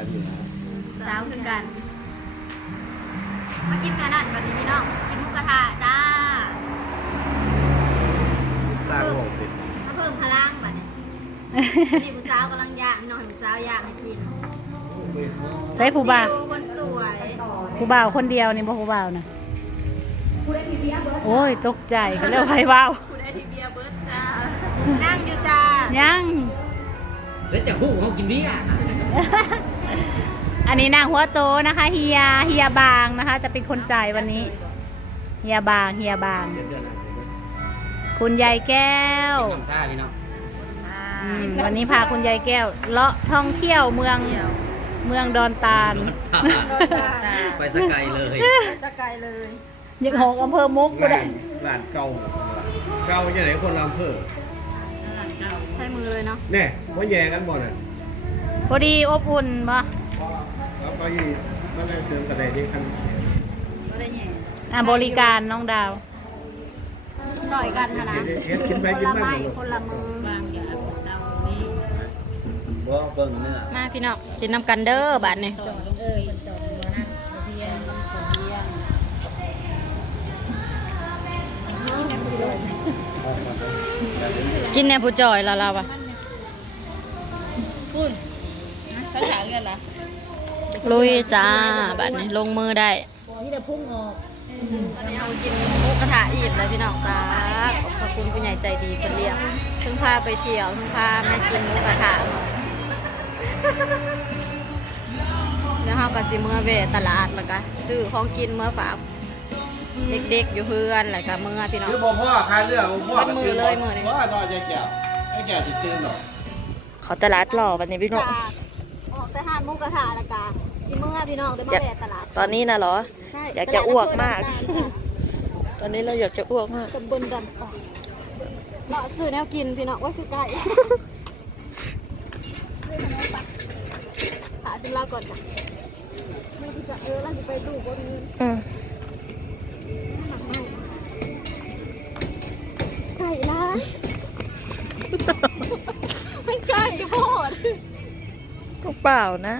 กันอยู่นะสาวคือกัน มากินกันนั่นวันนี้พี่น้อง กินหมุกกระทะจ้าสร้างโลกเป็นมาเพิ่มพลังบัดนี้นี่ผู้สาวกำลังย่างน้องผู้สาวย่างให้กินใช้ผู้บ่าววิวคนสวยผู้บ่าวคนเดียวนี่บ่ผู้บ่าวนะโอ้ยตกใจก็เรียกไฟว่าวคุณไอทีเบียร์เบิร์ดจ้านั่งอยู่จ้ายัง แล้วจะหู้เขากินนี่อะ อันนี้นางหัวโตนะคะเฮียเฮียบางนะคะ จะเป็นคนจ่ายวันนี้เฮียบางเฮียบางเดือนเดือนคุณยายแก้วน้ำซ่าพี่น้องอืมวันนี้พาคุณยายแก้ว เลาะท่องเที่ยวเมืองเมืองดอนตาลไปสกายเลยสกายเลยยังหกอำเภอมุกก็ได้ร้านเก่าเก่าจะไหนคนลำเภอใช้มือเลยเนาะเนี่ยว่าแย่กันบ่น่ะพอดีอบอุ่นปะแล้ว ก็ยี่มันเชิญกระไดที่คันไม่ได้แย่อะบริการน้องดาวหน่อยกันนะนะเฮ็ดกินไปคนกินละมาไม้คนละมือบ่เบิ่งนี่น่ะมาพี่น้องกินน้ำกันเด้อบัดนี้กินเนี่ยผู้จอยละเราอะ ลุยจ้าบัดนี้ลงมือได้นี่จะพุ่งออกตอนนี้เอากินหมูกระทะอีกเลยพี่น้องจ้าขอบพระคุณผู้ใหญ่ใจดีคนเลี้ยงเพิ่งพาไปเที่ยวเพิ่งพามากินหมูกระทะแล้วเราก็สิเมื่อเวะตลาดแล้วก็ซื้อของกินเมื่อฝากเด็กๆอยู่เพื่อนแล้วก็เมื่อพี่น้องคือบ่พ่อคายเรื่องบ่พ่อเป็นมือเลยมือนี่พ่อนอนใจแก้วไอ้แก้วสิตื่นหรอกเขาตลาดหล่อวันนี้พี่น้องจ้าออกไปหาหมูกระทะแล้วก็ สิเมื่อพี่น้องได้มาแวะตลาด ตอนนี้นะเหรอ ใช่อยากจะอ้วกมากตลดอำเภอตอนนี้เราอยากจะอ้วกมากตำบลดันออกเราะซื้อแนวกินพี่น้องว่าคือไก่หาชิมลาก่อนจ้ะไม่คิดจะเออเราจะไปดูบนนี้อืมไก่ร้านไม่ไก่โหดก็เปล่านะ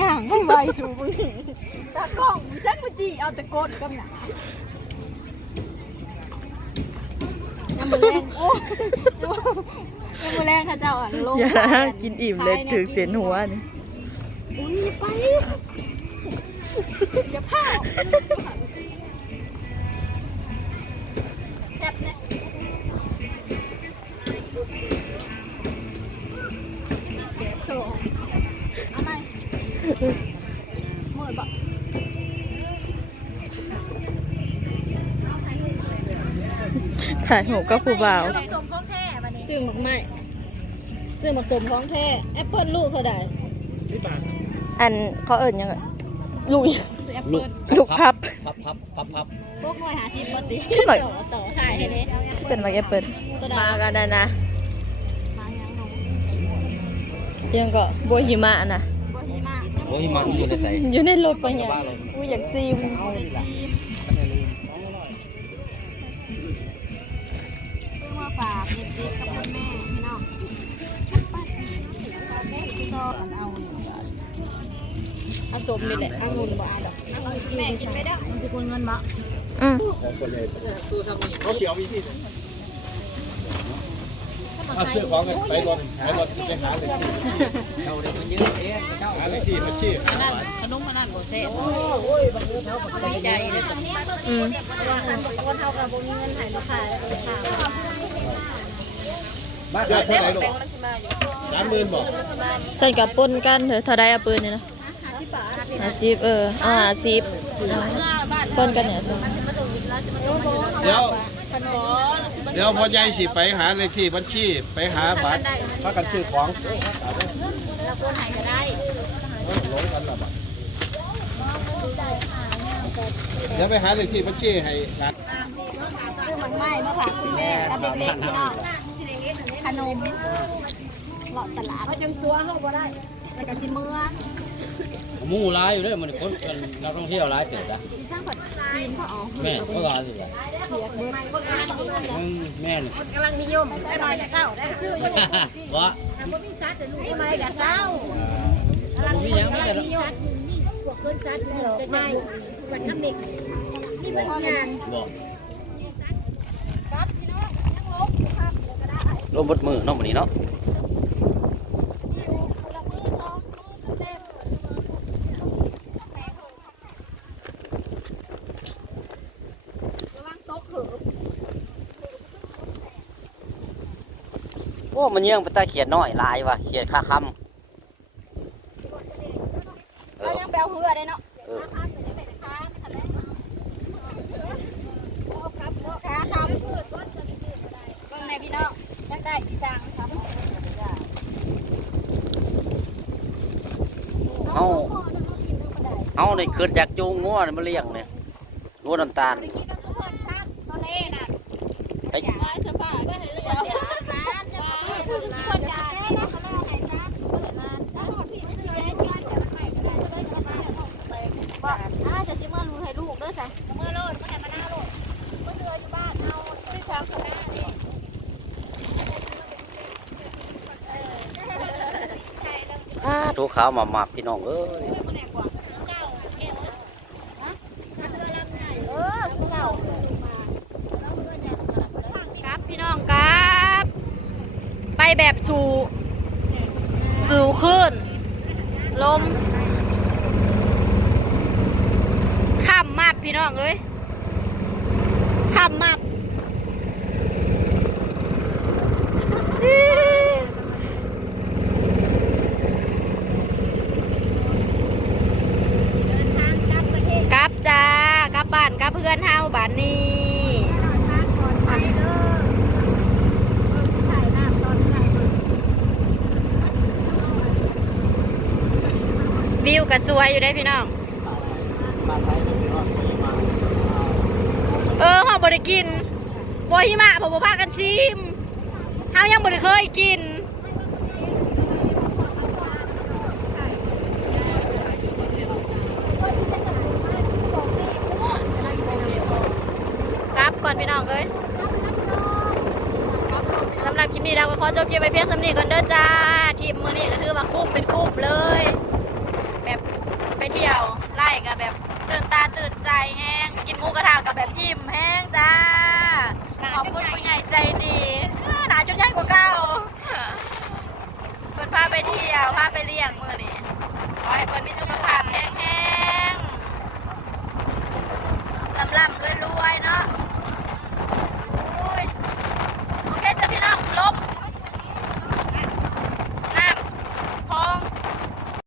ย่างให้ใบสูบุหรี่ตากล้องมีเส้นมุจีเอาแต่กดกับหนาน้ำมือแรงโอ้น้ำมือแรงค่ะเจ้าอะลงอย่ากินอิ่มเลยถือเสียนหัวนี่อุ้ยไปอย่าพลาดแอบเนี่เก็บโชว์ มดปะถ่ายหูกับผู้บ่าวซื้อหมกไม้ซื้อหมกสมของแท้แอปเปิลลูกเท่าไหร่ที่บ้านอันเขาเอิญยังไงลูกซื้อแอปเปิลลูกพับพับพับพับพับพวกหน่วยหาซีปกติหน่อยต่อต่อถ่ายให้เด้เป็นมาแกเปิดตัวใดมากันนะนะมายังหนูยังก็บัวหิมะนะบ่ฮีมากโอ้ยมันอยู่ในใส่อยู่ในรถปะเนี่ยบ้านเรากูอยากซีมเพื่อมาฝากเด็กๆกับพ่อแม่พี่น้องเอาเอาสมนี่แหละเอางุ่นบ่เอาดอกเอาแม่กินไม่ได้มันจะกวนเงินบ่อืมของคนเลยเขาเสียวมีที่เอาซื้อของกันไปรถไปรถไปหาเลยเราเด็กมันเยอะเอ๊ะ เจ้าเลยที่มาชี้ขนมมันนั่นบ่แซ่บดีใจเลยอืมคนเท่ากับบ่มีเงินให้ลูกค้าเลยค่ะบ้านเท่าไหร่ลูกสามหมื่นบอกใส่กับปนกันเถอะเท่าไดเอาปืนเนี่ยนะห้าสิบเอออาห้าสิบปนกันเนี่ยสิเดี๋ยวเดี๋ยวพอใหญ่สิไปหาเลขที่บัญชีไปหาบัตรพักกันชื่อของ แล้วคนไหนก็ได้ ลงกันละบัตร เดี๋ยวไปหาเลขที่บัญชีให้กันซื้อมันไหม้มาฝากคุณแม่กับเด็กๆพี่น้องขนมเลาะตลาดเขาจังตัวเขาบ่ได้แล้วก็สิเมื่อหมู่ร้ายอยู่ด้วยมันคนเป็นนักท่องเที่ยวร้ายเกิดนะสร้างผัดจีนเขาเอาแม่ก็ร้ายสิจ้ะแม่กำลังนิยมได้น้อยแต่เศร้าได้ซื้ออยู่วะแต่บ่มีซัดแต่ลูกไม่แต่เศร้าผมมียังไม่แต่ละพวกคนซัดจะไม่ วันน้ำเด็กนี่เป็นงานบอกลมบดมือเนาะวันนี้เนาะโอ้มันเยี่ยงไปใต้เขียดน้อยลายว่ะเขียดคาคำเอเราอยังแปลเหือได้เนาะ เออ ขาคำเบิ่งในพี่น้องจักได้ที่สร้างครับเอาเอาในคืนอยากจูงงัวมาเลี้ยงเนี่ยงัวน้ำตาล ไป อาจะสิมารู้ให้ลูกเด้อจ้ะเมื่อโลดเมื่อไหร่มาหน้าโลดเมื่อเดือนอยู่บ้านเอาไปสามคนหน้านี่ ถูขาวมามาพี่น้องเอ้ยครับพี่น้องครับ ไปแบบสู่สู่ขึ้นลมข้ามมาบพี่น้องเอ้ยข้ามมาบกลับจ้ากลับบ้านกลับเพื่อนเฮาบานนี้วิวก็สวยอยู่ได้พี่น้องเออเฮาบ่ได้กินบ่หิมะผมบ่พากันชิมเฮายังบ่ได้เคยกิน ครับก่อนพี่น้องเอ้ยสำหรับคลิปนี้เราก็ข อจบเกมไปเพียงสำนีก่อนเด้อจ้าทีมมือนี้ก็ถือว่าคุ้มเป็นคุ้มเลย แบบไปเที่ยวไล่กับแบบตื่นตาตื่นใจแห้งกินหมูกระทะกับแบบทิมแห้งจ้าขอบคุณผู้ใหญ่ใจดีหนาจนใหญ่กว่าเก่าเปิดพาไปเที่ยวพาไปเลี้ยง